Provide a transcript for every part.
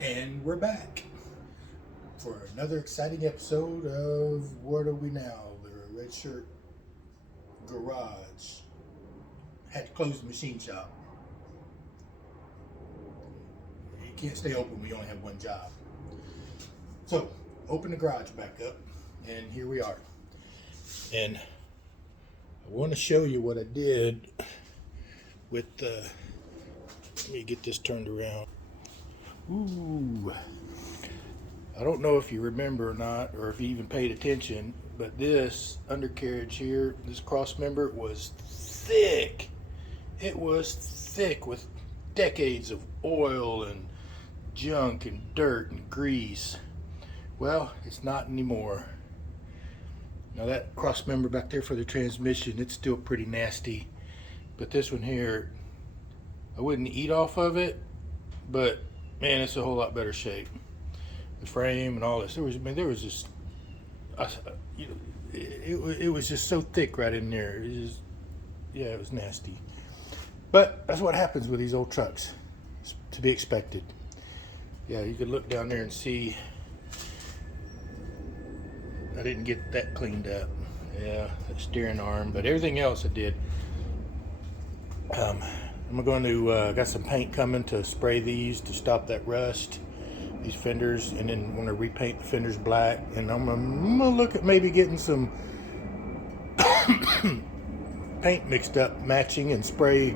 And we're back for another exciting episode of What Are We Now? The Red Shirt Garage. Had to close the machine shop. You can't stay open when you only have one job. So, open the garage back up, and here we are. And I want to show you what I did with the... Let me get this turned around. Ooh. I don't know if you remember or not, or if you even paid attention, but this undercarriage here, this cross member, was thick. It was thick with decades of oil and junk and dirt and grease. Well, it's not anymore. Now that cross member back there for the transmission, it's still pretty nasty. But this one here, I wouldn't eat off of it, but man, it's a whole lot better shape. The frame and all this. There was just, it was just so thick right in there. It was just, yeah, it was nasty. But that's what happens with these old trucks. It's to be expected. Yeah, you could look down there and see. I didn't get that cleaned up. Yeah, that steering arm, but everything else I did. I'm going to, got some paint coming to spray these to stop that rust, these fenders, and then want to repaint the fenders black. And I'm gonna look at maybe getting some paint mixed up, matching, and spray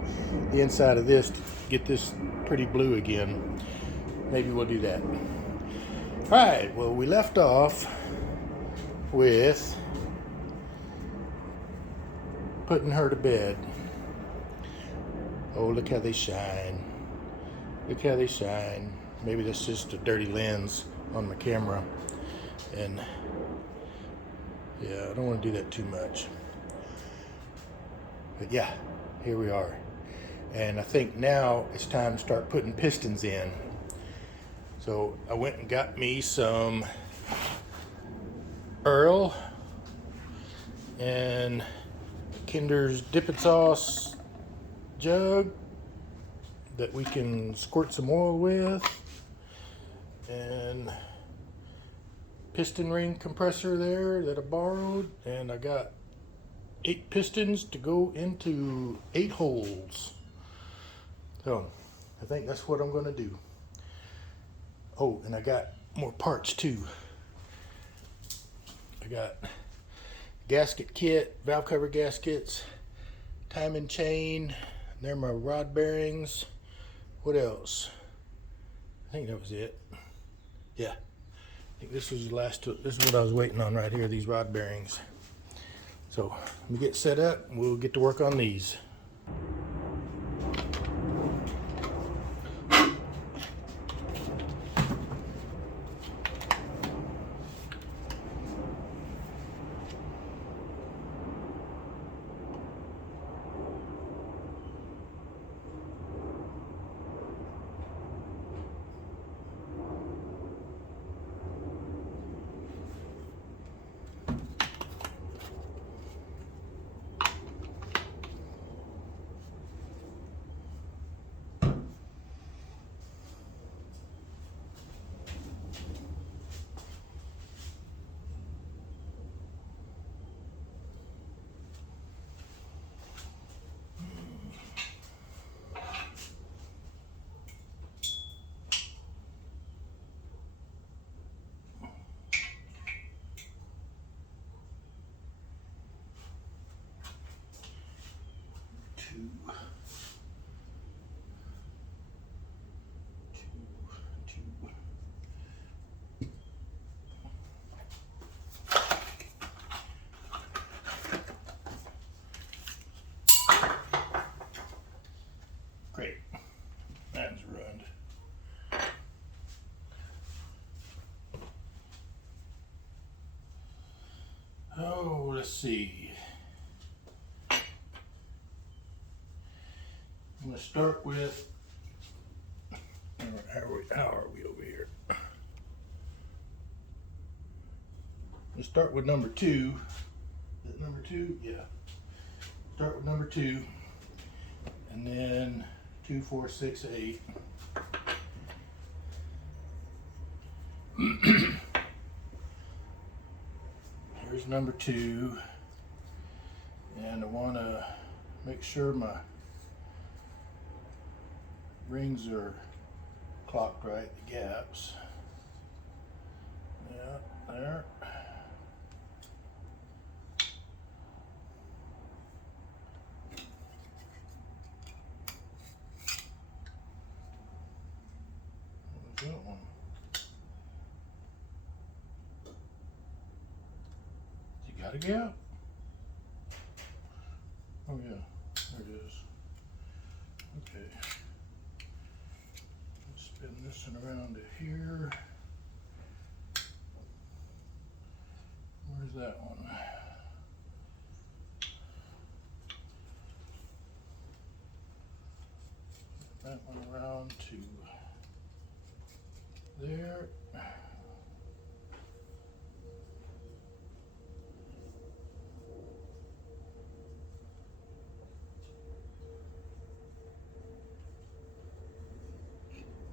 the inside of this to get this pretty blue again. Maybe we'll do that. Alright, well, we left off with putting her to bed. Oh, look how they shine. Look how they shine. Maybe that's just a dirty lens on my camera. And yeah, I don't want to do that too much. But yeah, here we are. And I think now it's time to start putting pistons in. So I went and got me some Earl and Kinder's dipping sauce jug that we can squirt some oil with, and piston ring compressor there that I borrowed, and I got 8 pistons to go into 8 holes. So I think that's what I'm going to do. Oh, and I got more parts too. I got gasket kit, valve cover gaskets, timing chain. They're my rod bearings. What else? I think that was it. Yeah. I think this was the last two. This is what I was waiting on right here, these rod bearings. So let me get set up and we'll get to work on these. Great. That's ruined. Oh, let's see. I'm going to start with, how are we over here? Let's start with number 2. Is it number 2? Yeah. Start with number 2. And then 2, 4, 6, 8. number 2, and I want to make sure my rings are clocked right, the gaps. Yeah, there. What was that one? You got a gap? Oh yeah, there it is. Okay. Let's spin this one around to here. Where's that one? That one around to there.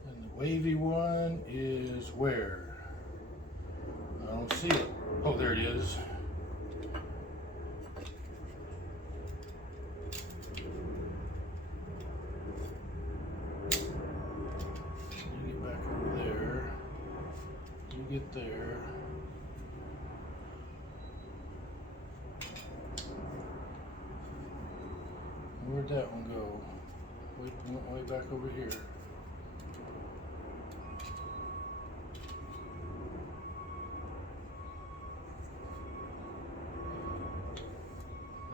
And the wavy one is where? I don't see it. Oh, there it is. You get back over there. You get there. Where'd that one go? Wait, went way back over here.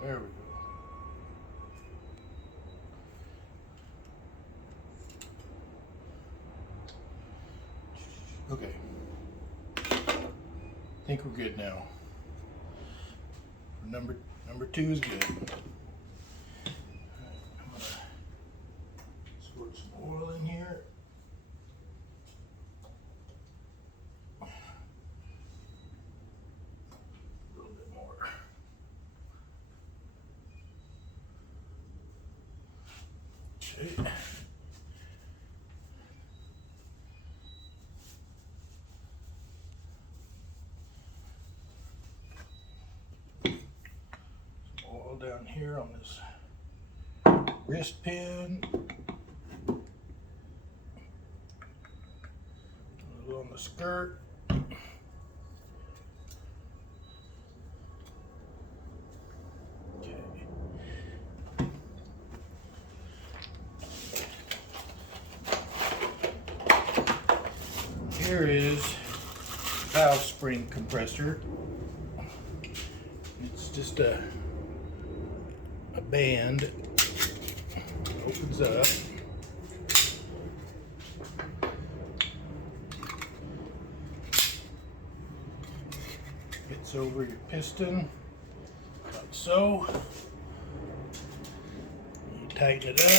There we go. Okay. I think we're good now. Number 2 is good. I'm gonna squirt some oil in here. A little bit more. Okay. Down here on this wrist pin, a little on the skirt. Okay. Here is valve spring compressor. It's just a band, opens up, fits over your piston like so. You tighten it up.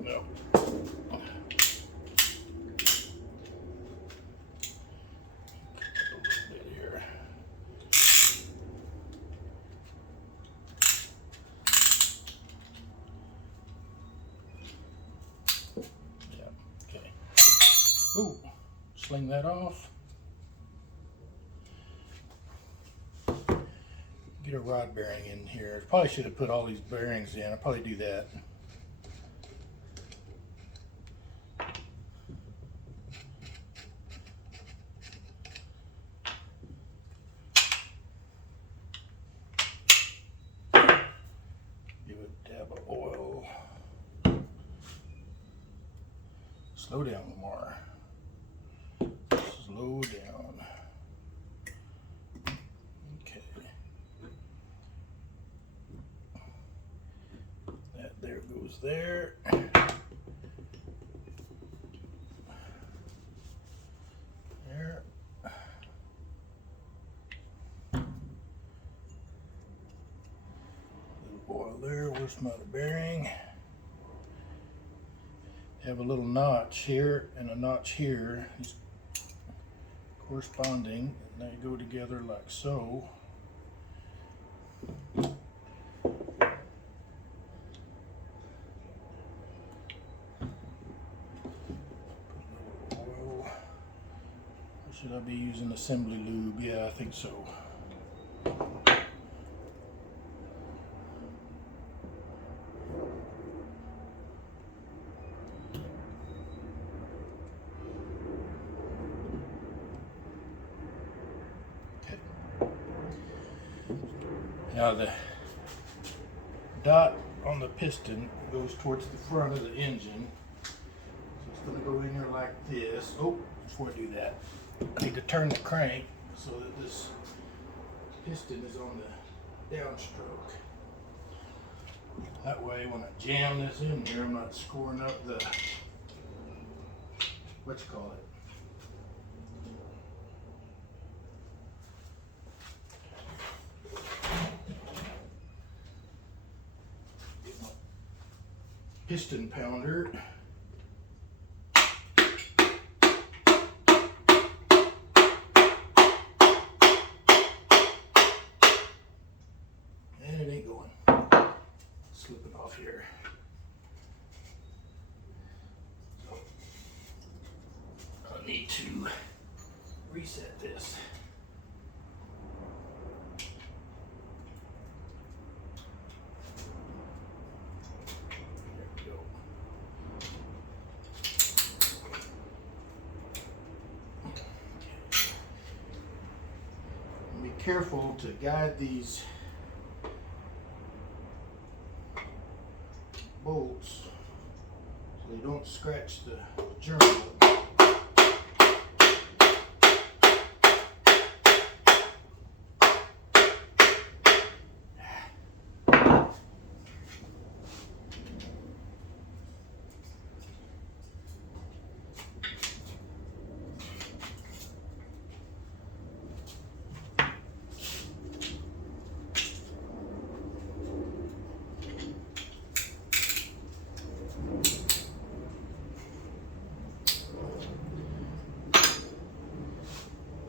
No. Ooh, sling that off. Get a rod bearing in here. Probably should have put all these bearings in. I'll probably do that. Give it a dab of oil. Slow down, Lamar. Slow down. Okay. That there goes there. There. Little oil there. Where's my bearing? Have a little notch here and a notch here. These corresponding, and they go together like so. an assembly lube. Yeah, I think so. Okay. Now the dot on the piston goes towards the front of the engine. So it's going to go in here like this. Oh, before I do that, I need to turn the crank so that this piston is on the downstroke. That way when I jam this in here, I'm not scoring up the, what you call it? Piston pounder. And it ain't going. Slipping off here. So I need to reset this. Careful to guide these bolts so they don't scratch the journal.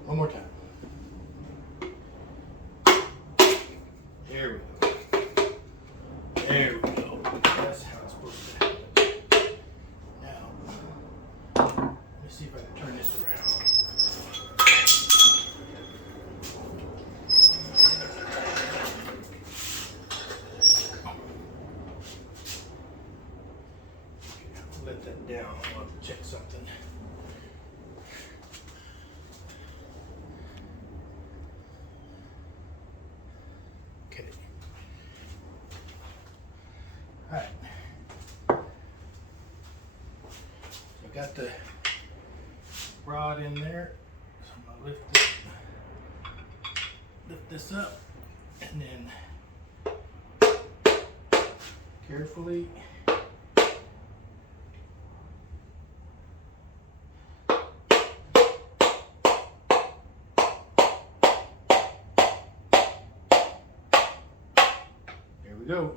One more time. There we go. There we go. That's how it's supposed to happen. Now, let me see if I can turn this around. Let that down. I want to check something. Okay. All right. So I got the rod in there. So I'm gonna lift this up, and then carefully we go.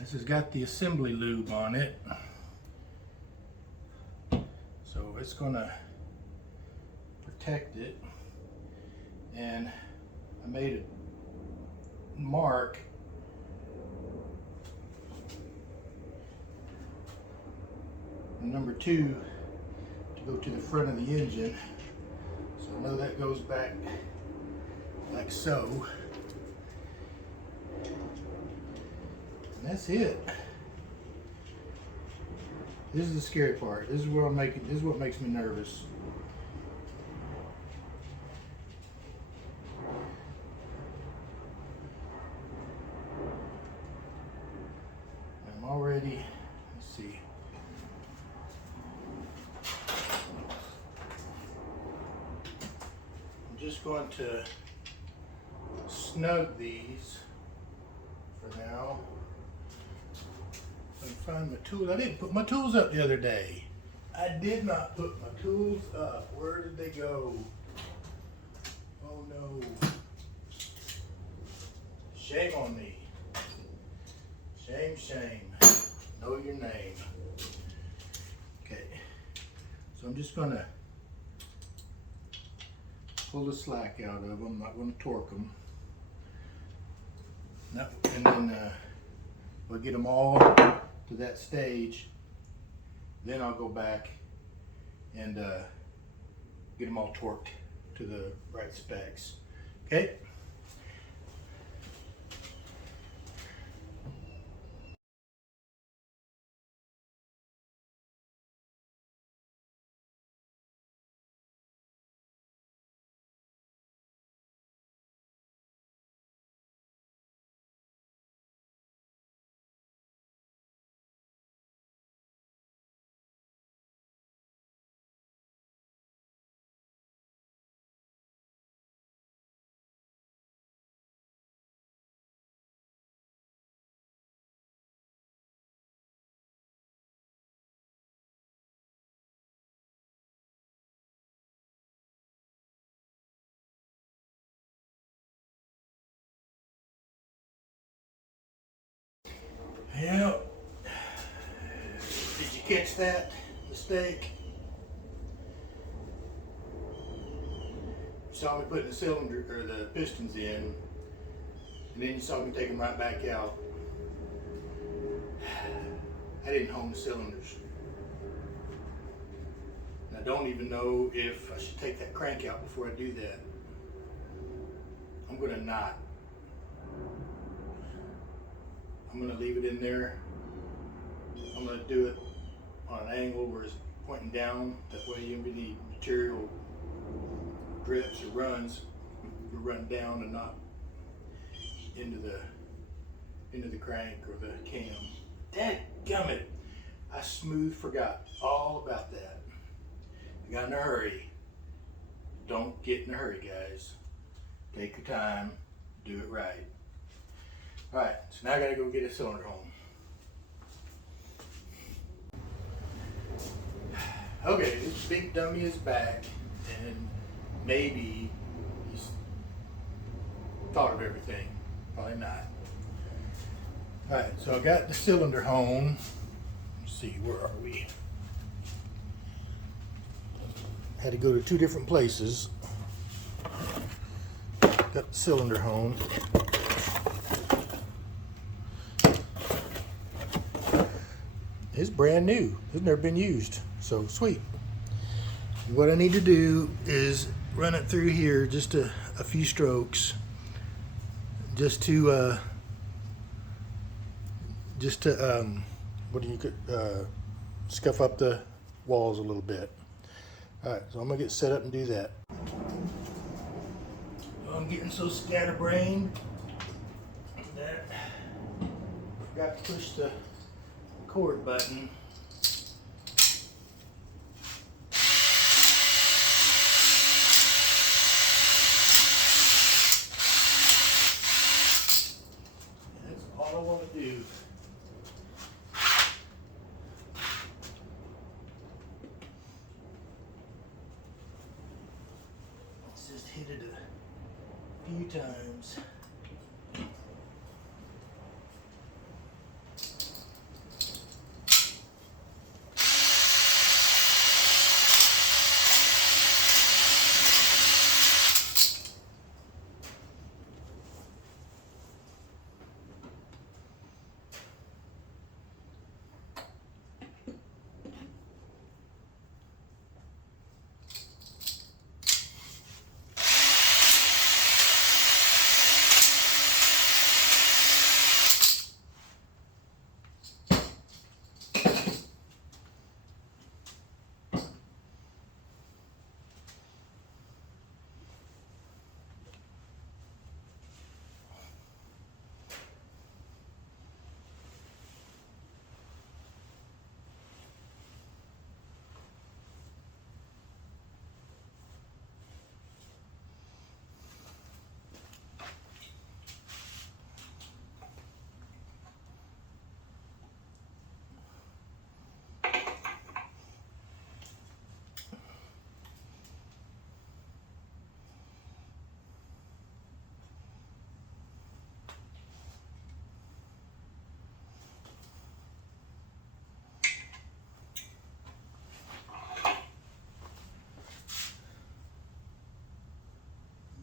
This has got the assembly lube on it, so it's gonna protect it. And I made a mark number 2 to go to the front of the engine, so I know that goes back like so. That's it. This is the scary part. This is where this is what makes me nervous. I'm already, let's see. I'm just going to snug these for now. And find my tools. I didn't put my tools up the other day. I did not put my tools up. Where did they go? Oh no. Shame on me. Shame, shame. Know your name. Okay. So I'm just gonna pull the slack out of them. I'm not gonna torque them. No, and then we'll get them all to that stage, then I'll go back and get them all torqued. to the right specs. Okay. Yeah. Did you catch that mistake? You saw me putting the cylinder or the pistons in, and then you saw me take them right back out. I didn't hone the cylinders. And I don't even know if I should take that crank out before I do that. I'm gonna not. I'm gonna leave it in there. I'm gonna do it on an angle where it's pointing down. That way, if any material drips or runs, will run down and not into the crank or the cam. Dadgummit! I smooth forgot all about that. I got in a hurry. Don't get in a hurry, guys. Take your time. Do it right. All right. So now I gotta go get a cylinder home. Okay, this big dummy is back, and maybe he's thought of everything. Probably not. Alright, so I got the cylinder home. Let's see, where are we? Had to go to 2 different places. Got the cylinder home. It's brand new. It's never been used. So sweet. What I need to do is run it through here just a few strokes, just to scuff up the walls a little bit. All right, so I'm gonna get set up and do that. I'm getting so scatterbrained that I forgot to push the record button. That's all I want to do. Let's just hit it a few times.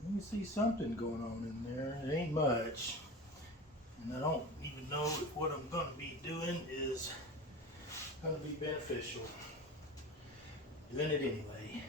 You see something going on in there. It ain't much. And I don't even know if what I'm going to be doing is going to be beneficial. Doing it anyway.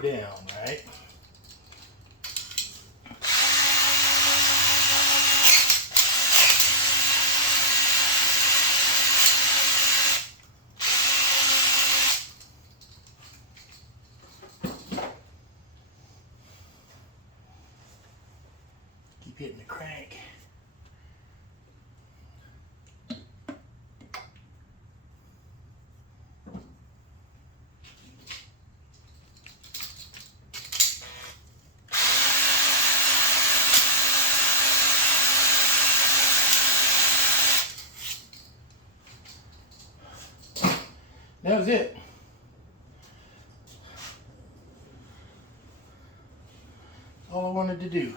go down, right? Keep hitting the crank. That was it. All I wanted to do.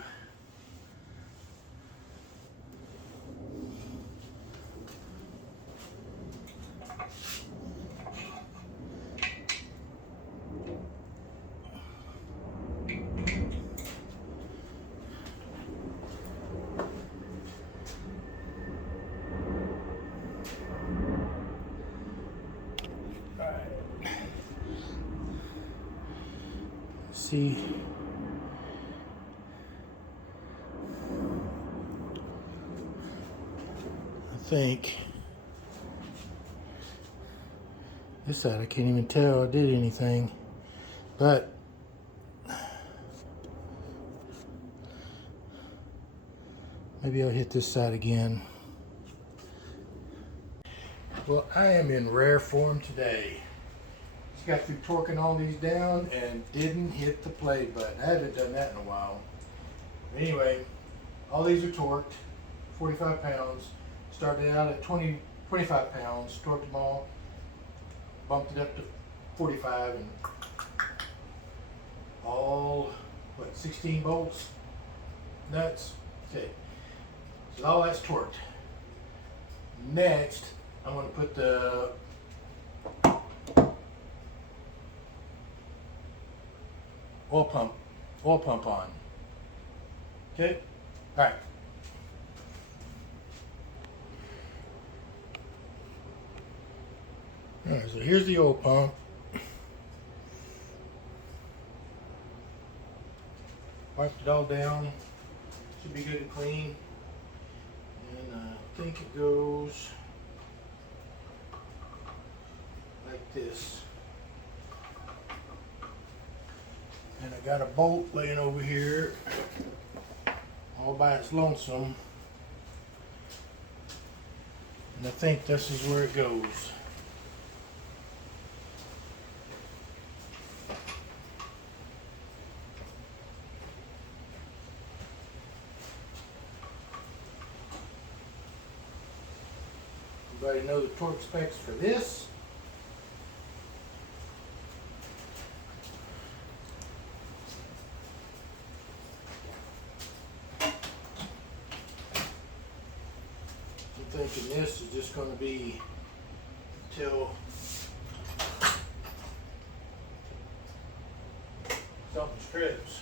See, I think this side I can't even tell I did anything, but maybe I'll hit this side again. Well, I am in rare form today. Just got through torquing all these down and didn't hit the play button. I haven't done that in a while. Anyway, all these are torqued, 45 pounds. Started out at 25 pounds, torqued them all, bumped it up to 45, and all, 16 bolts? Nuts. Okay, so all that's torqued. Next, I'm going to put the oil pump on. Okay? All right. All right, so here's the oil pump. Wiped it all down. Should be good and clean. And I think it goes like this. And I got a bolt laying over here all by its lonesome. And I think this is where it goes. Everybody know the torque specs for this? I'm thinking this is just going to be till something strips.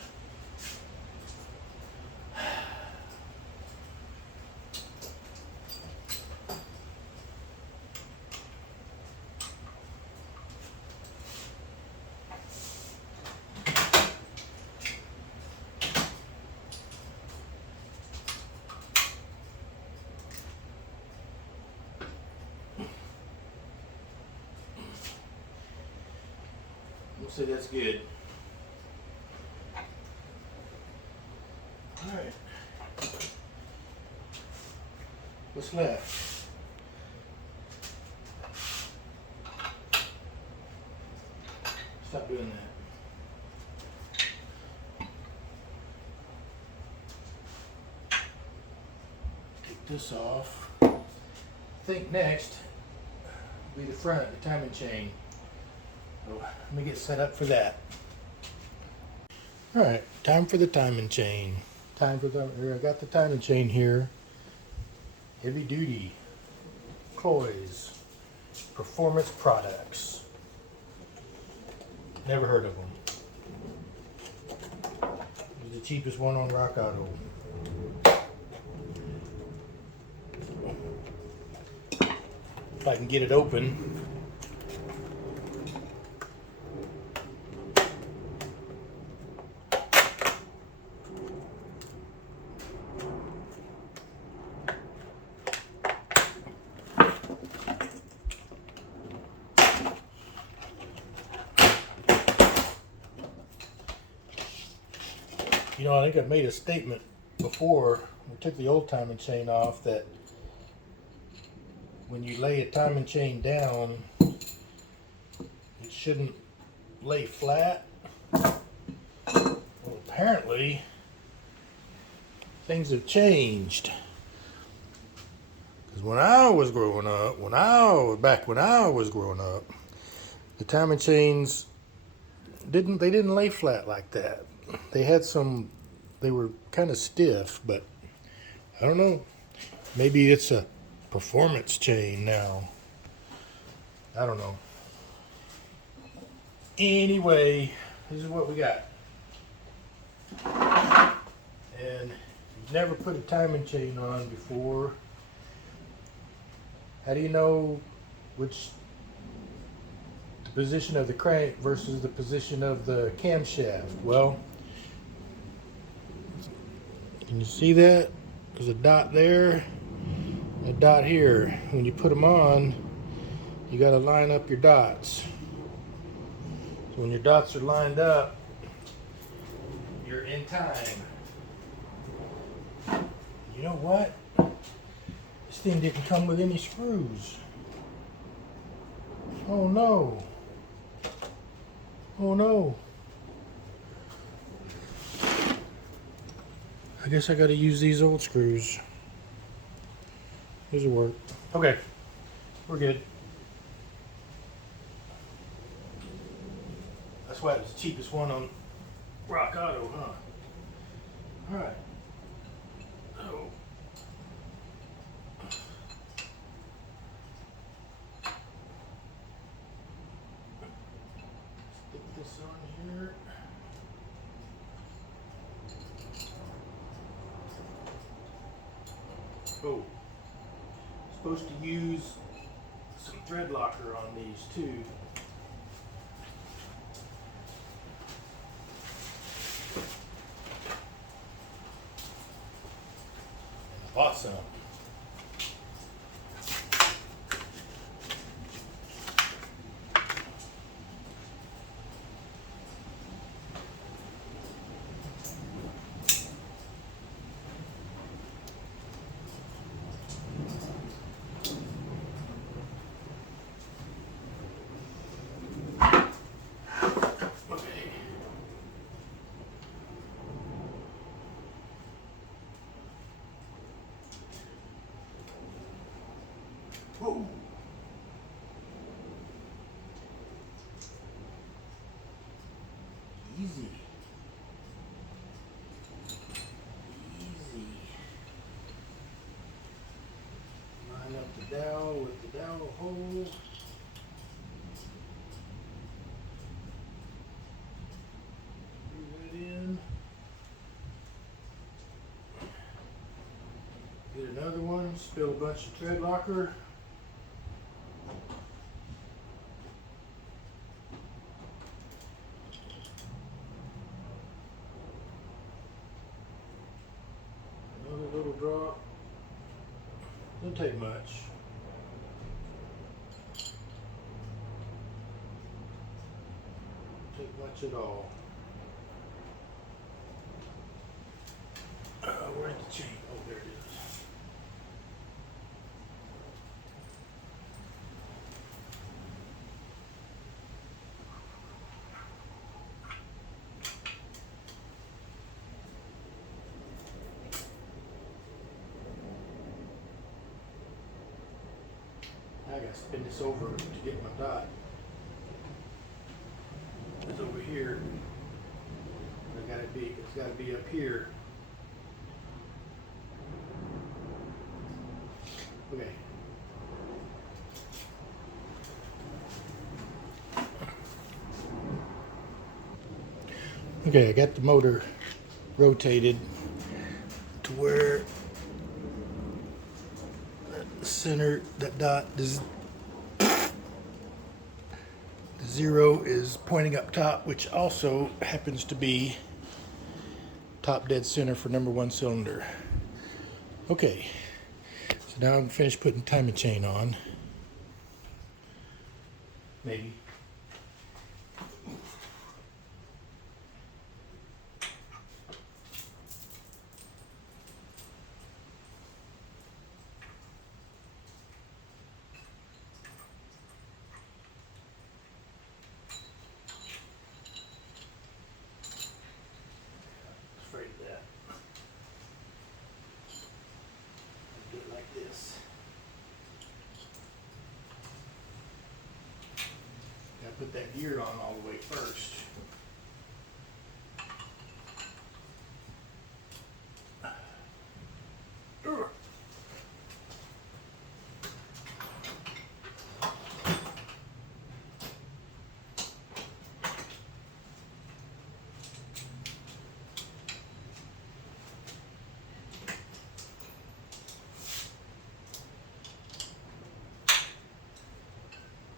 We'll say that's good. All right. What's left? Stop doing that. Take this off. I think next will be the front, the timing chain. So let me get set up for that. All right, time for the timing chain. I got the timing chain here. Heavy duty Cloys Performance Products. Never heard of them. It's the cheapest one on Rock Auto. If I can get it open. know, I think I made a statement before we took the old timing chain off that when you lay a timing chain down, it shouldn't lay flat. Well, apparently things have changed. Because when I was growing up, when I was growing up, the timing chains didn't lay flat like that. They were kind of stiff, but I don't know. Maybe it's a performance chain now. I don't know. Anyway, this is what we got. And if you've never put a timing chain on before, how do you know which the position of the crank versus the position of the camshaft? Well, can you see that? There's a dot there, a dot here. When you put them on, you got to line up your dots. So when your dots are lined up, you're in time. You know what? This thing didn't come with any screws. Oh no. Oh no. I guess I gotta use these old screws. These will work. Okay, we're good. That's why it was the cheapest one on Rock Auto, huh? Alright. Oh. Stick this on here. Oh. Supposed to use some thread locker on these too. Awesome. Whoa. Easy. Easy. Line up the dowel with the dowel hole. Screw that in. Get another one, spill a bunch of thread locker. Little drop. Doesn't take much. Doesn't take much at all. Where's the chain? Oh, there it is. I gotta spin this over to get my dot. It's over here. It's gotta be up here. Okay. Okay, I got the motor rotated to where center, that dot is, the 0 is pointing up top, which also happens to be top dead center for number 1 cylinder. Okay, so now I'm finished putting timing chain on. Maybe. like this. Gotta put that gear on all the way first.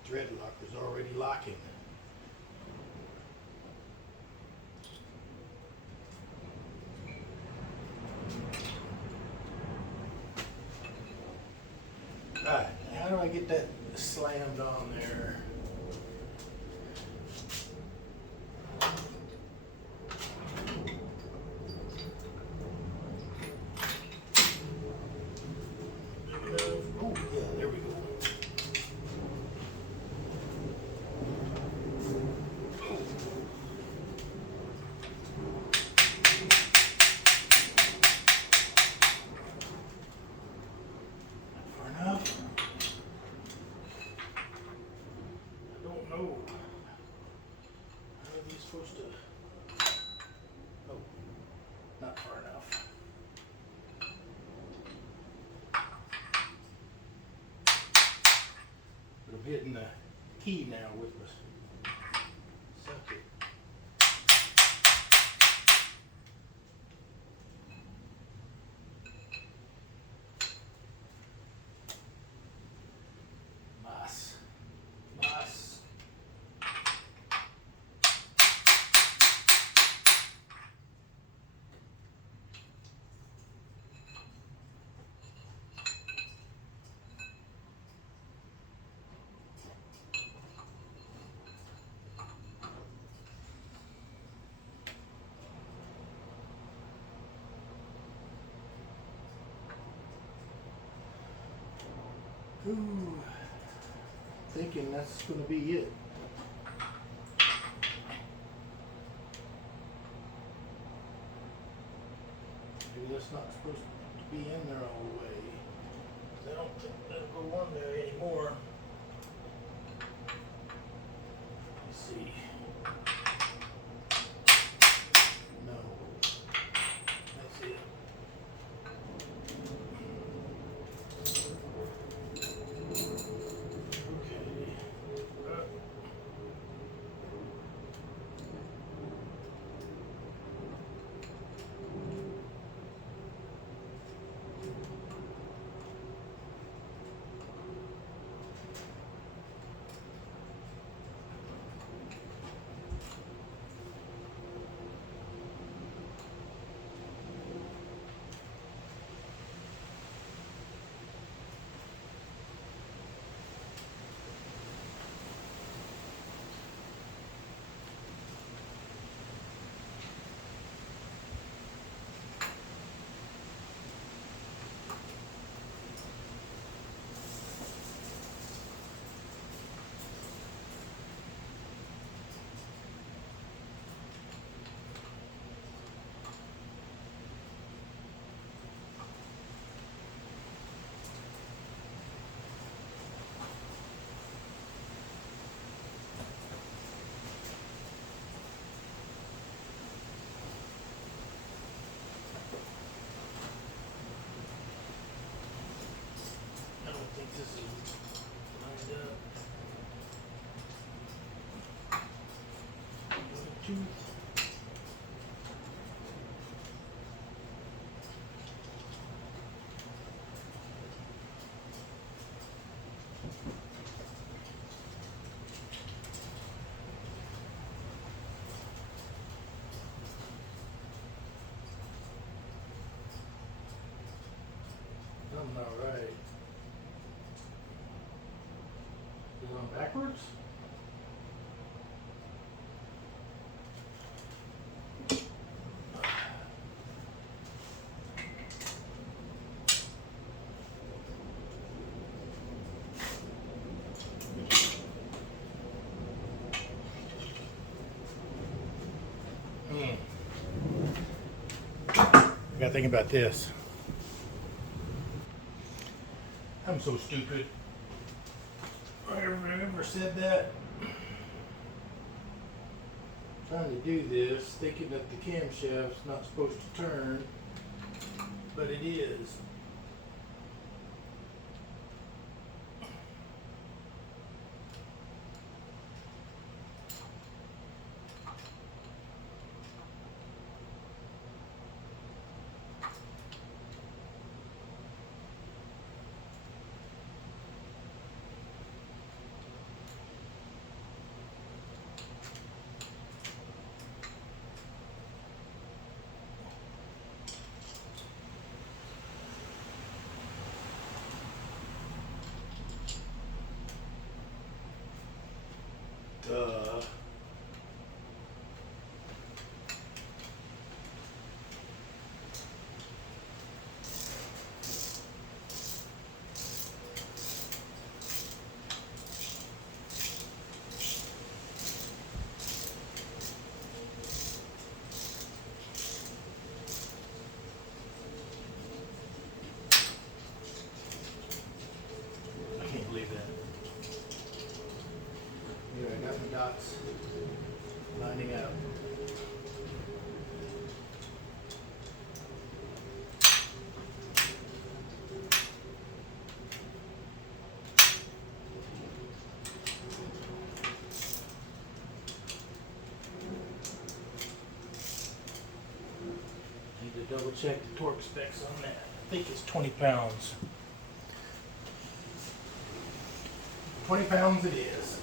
Thread locker's already locking. Alright, how do I get that slammed on there? Oh, yeah, there we go. No. How are these supposed to? Oh, not far enough. But I'm hitting the key now with my socket. Nice. Nice. Ooh, thinking that's going to be it. Maybe that's not supposed to be in there all the way. I don't think that'll go on there anymore. Let's see. No. That's it. This is lined up. Tooth. Something all right. Going backwards? I gotta think about this. I'm so stupid. I ever said that? Trying to do this, thinking that the camshaft's not supposed to turn, but it is. Duh. I can't believe that. Here, I got my dots lining up. Need to double check the torque specs on that. I think it's 20 pounds. 20 pounds it is.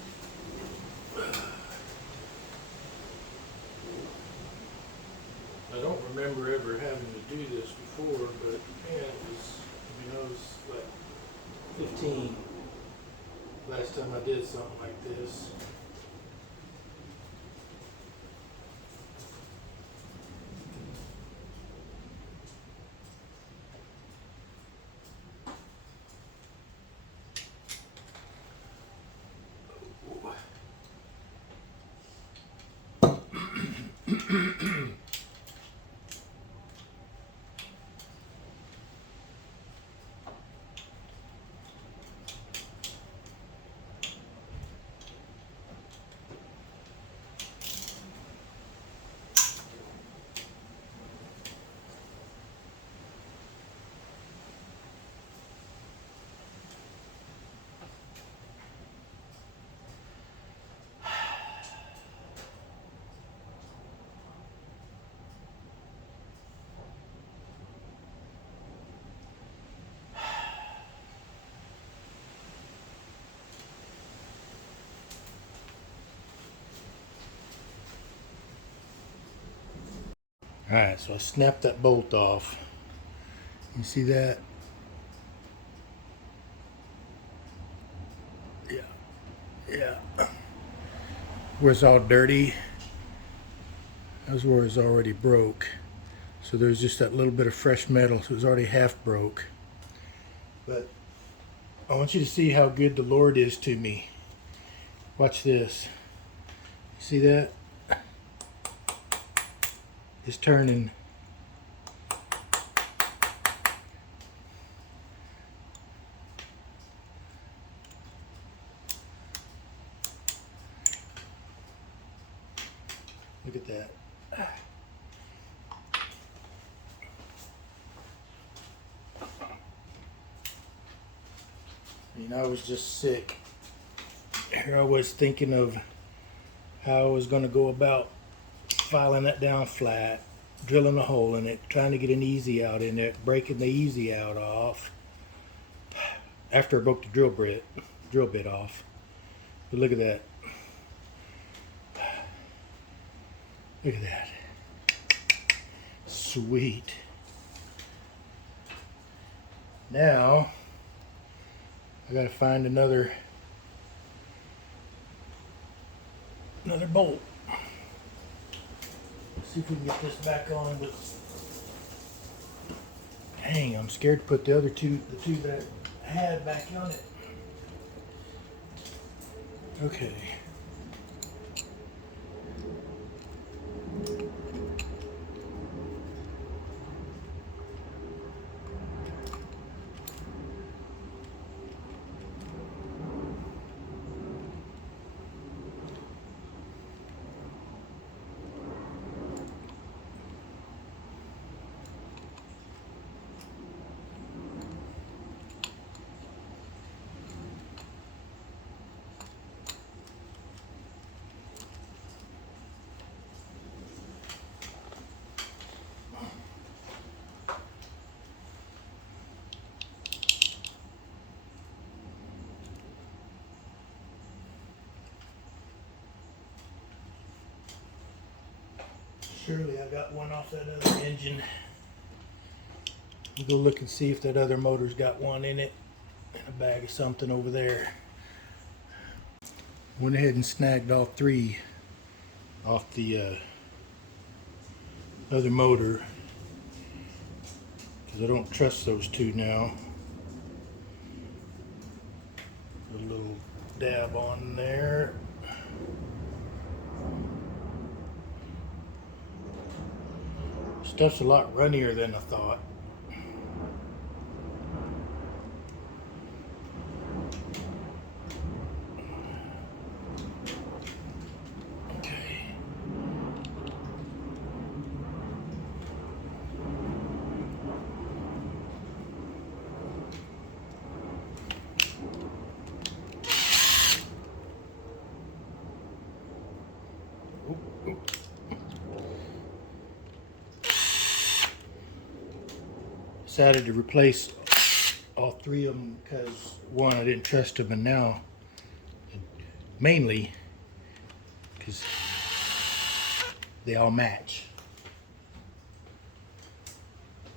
I don't remember ever having to do this before, but man, it was like 15 last time I did something like this. Alright, so I snapped that bolt off. You see that? Yeah. Where it's all dirty, that's where it's already broke. So there's just that little bit of fresh metal, so it's already half broke. But I want you to see how good the Lord is to me. Watch this. See that? It's turning. Look at that. I was just sick. Here I was thinking of how I was going to go about filing that down flat, drilling a hole in it, trying to get an easy out in it, breaking the easy out off after I broke the drill bit off. But look at that. Look at that. Sweet. Now I gotta find another bolt. See if we can get this back on. But dang, I'm scared to put the two that I had back on it. Okay. surely I got one off that other engine. We'll go look and see if that other motor's got one in it, in a bag of something over there. Went ahead and snagged all three off the other motor, because I don't trust those two now. Put a little dab on there. Stuff's a lot runnier than I thought. Decided to replace all three of them because, one, I didn't trust them, and now mainly because they all match.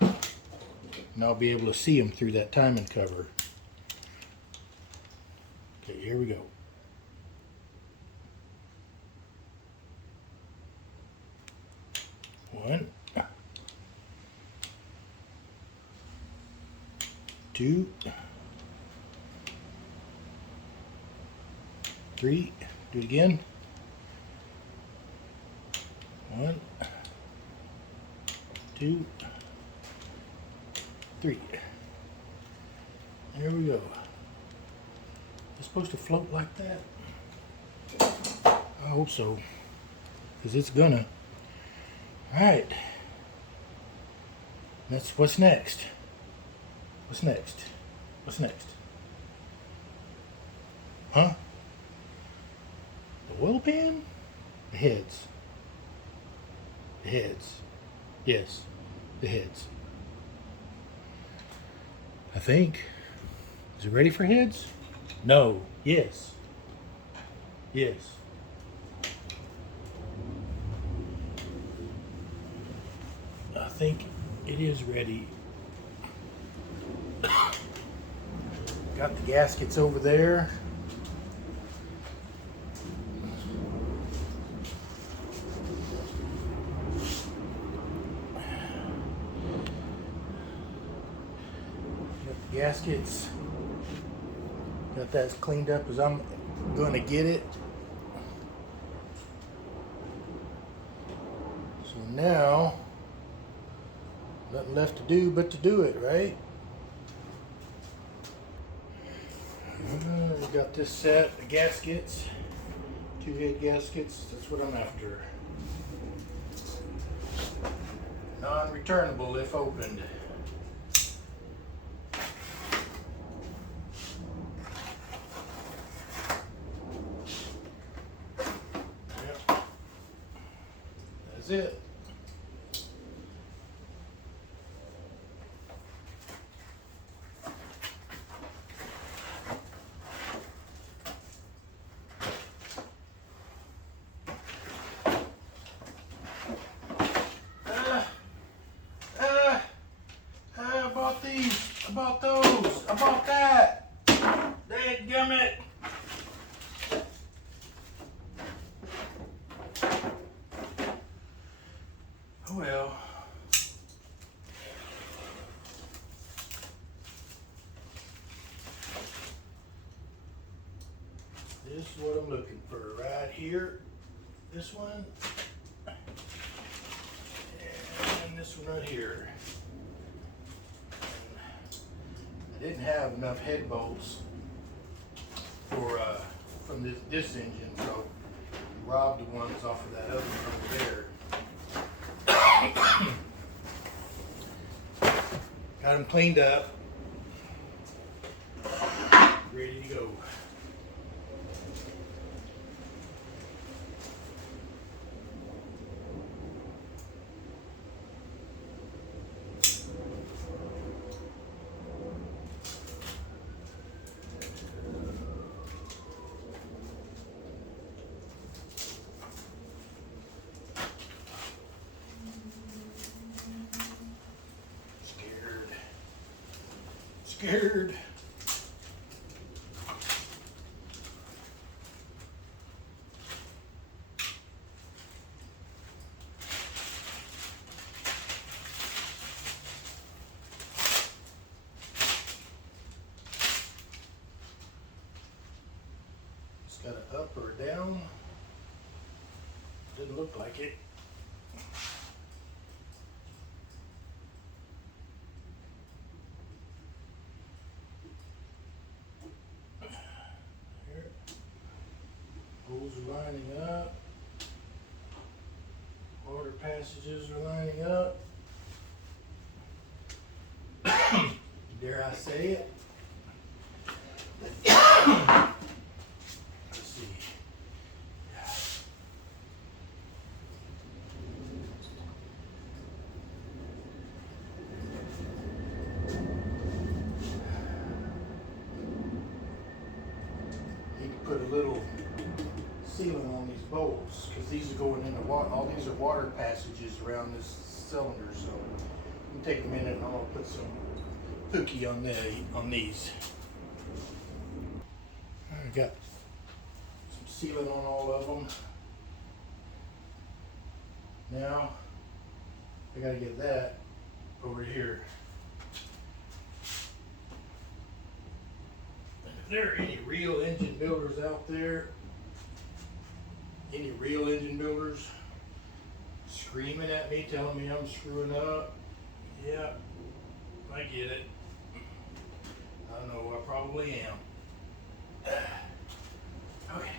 And I'll be able to see them through that timing cover. Okay, here we go. One, two, three. Do it again. One, two, three. There we go. It's supposed to float like that? I hope so, because it's gonna. Alright. That's what's next. What's next? What's next? Huh? The oil pan? The heads. The heads. Yes, the heads. I think. Is it ready for heads? No. Yes. Yes. I think it is ready. Got the gaskets over there. Got the gaskets. Got that as cleaned up as I'm going to get it. So now, nothing left to do but to do it, right? We got this set of gaskets, 2 head gaskets. That's what I'm after. Non-returnable if opened. Yep. That's it. I bought those. I bought that. Dadgummit. Oh well. This is what I'm looking for right here. This one. And this one right here. I didn't have enough head bolts for from this engine, so I robbed the ones off of that other one over there. Got them cleaned up, ready to go. scared. It's got an up or a down. Didn't look like it. There. Holes are lining up. Water passages are lining up. Dare I say it? Let's see. You can put a little sealing on these bowls because these are going into water. All these are water passages around this cylinder, so I'm gonna take a minute and I'm gonna put some pookie on these. I got some sealing on all of them. Now I gotta get that over here. And if there are any real engine builders out there, any real engine builders screaming at me, telling me I'm screwing up, yeah, I get it. I know I probably am. Okay.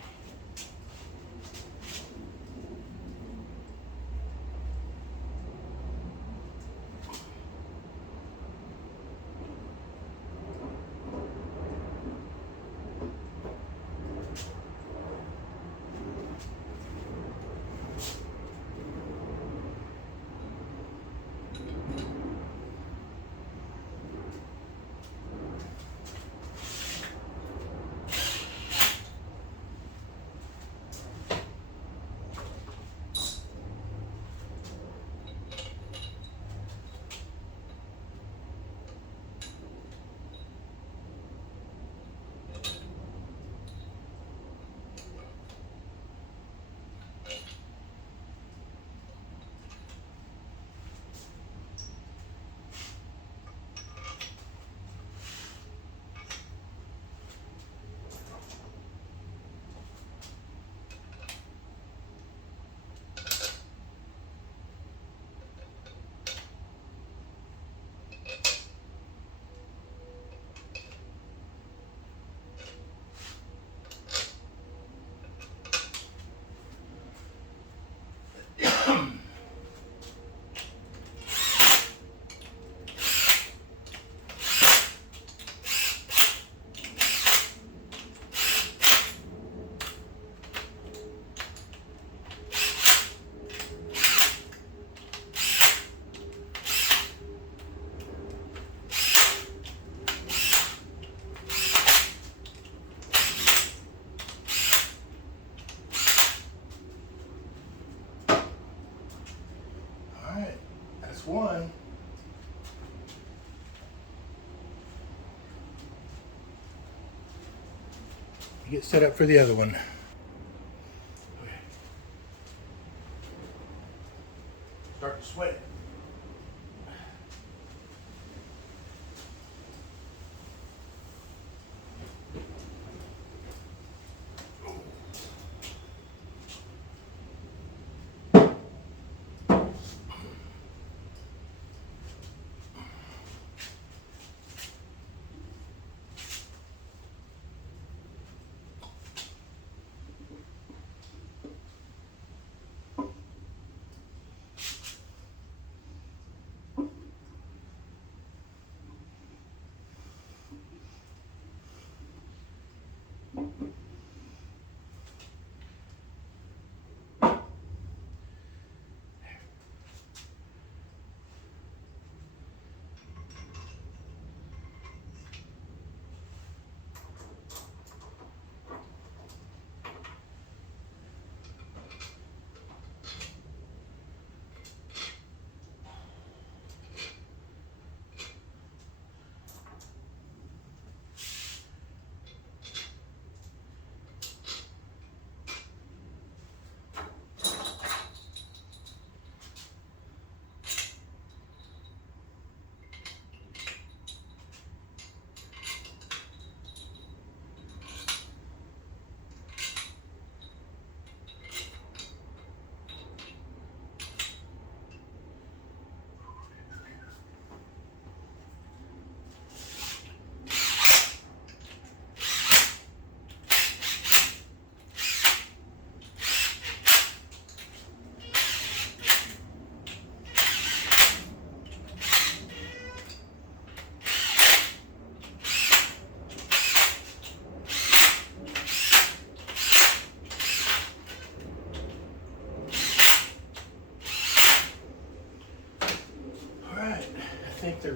One. Get set up for the other one. Okay. Start to sweat.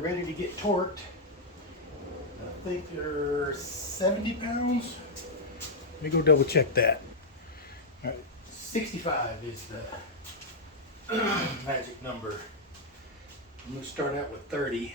ready to get torqued. I think they're 70 pounds. Let me go double check that. All right, 65 is the magic number. I'm gonna start out with 30.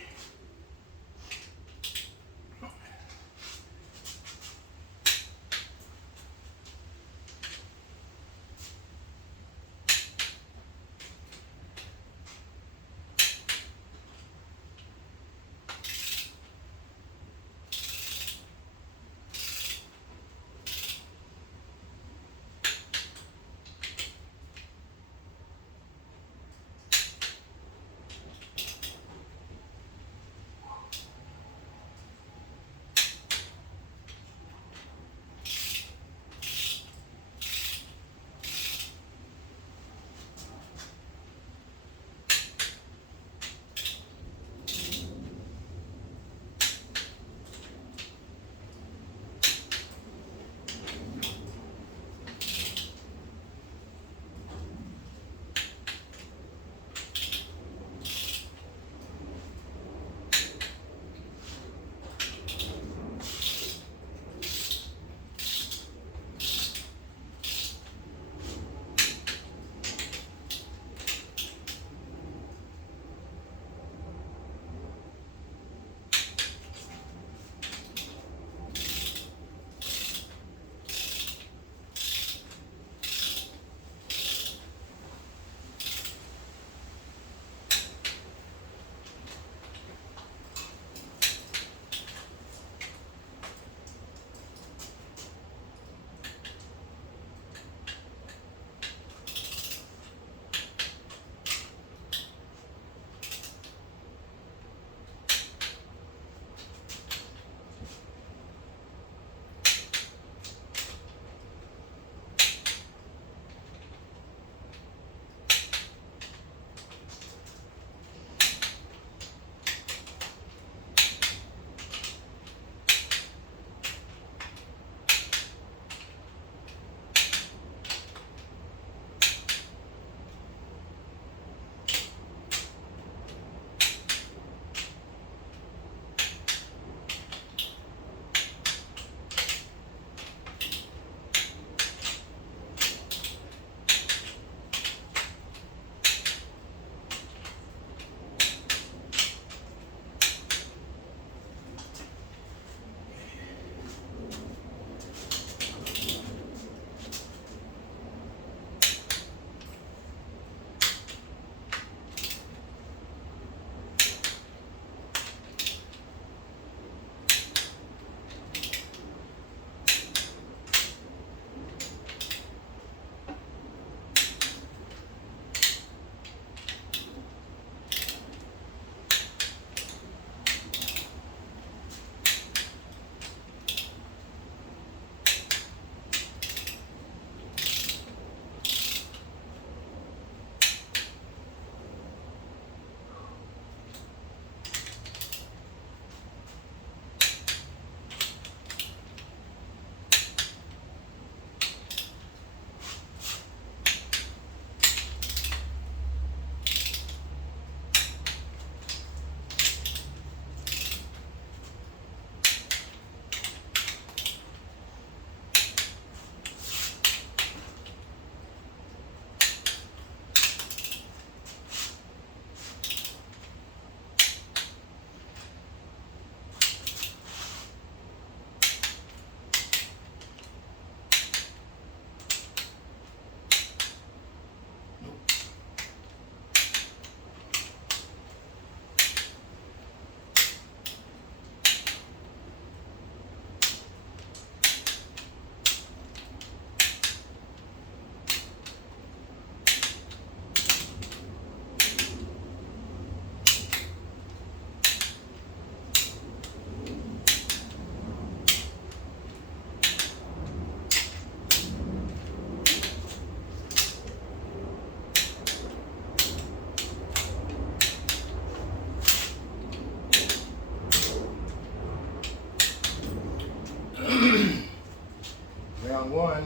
Round one.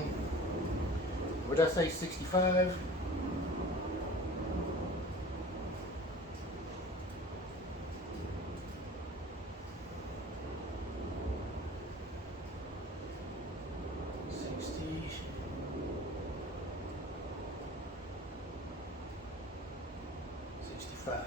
What did I say, 65? 5.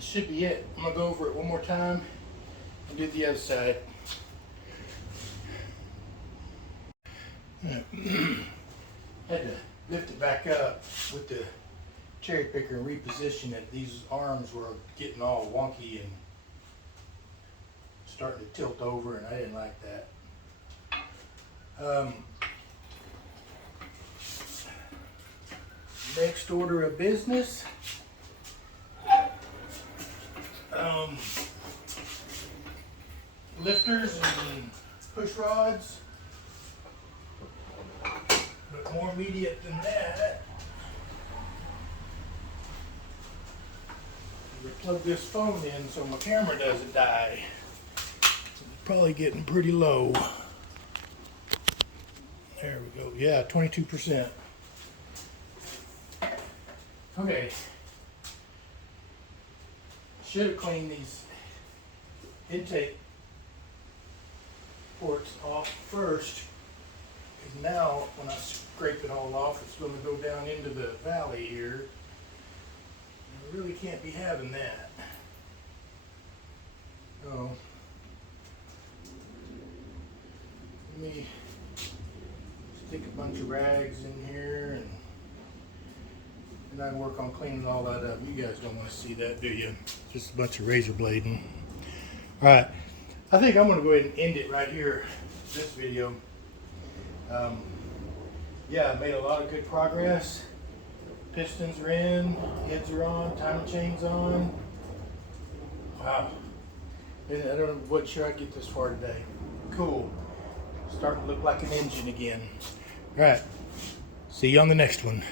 Should be it. I'm gonna go over it one more time and do the other side. Had to lift it back up with the cherry picker and reposition it. These arms were getting all wonky and starting to tilt over, and I didn't like that. Next order of business. Lifters and push rods, but more immediate than that, plug this phone in so my camera doesn't die. It's probably getting pretty low. There we go. Yeah, 22%. Okay. Should have cleaned these intake ports off first, because now when I scrape it all off, it's going to go down into the valley here. I really can't be having that. So let me stick a bunch of rags in here, and I can work on cleaning all that up. You guys don't want to see that, do you? Just a bunch of razor blading. All right. I think I'm going to go ahead and end it right here, this video. Yeah, I made a lot of good progress. Pistons are in, heads are on, timing chain's on. Wow. I don't know what sure I get this far today. Cool. Starting to look like an engine again. All right. See you on the next one.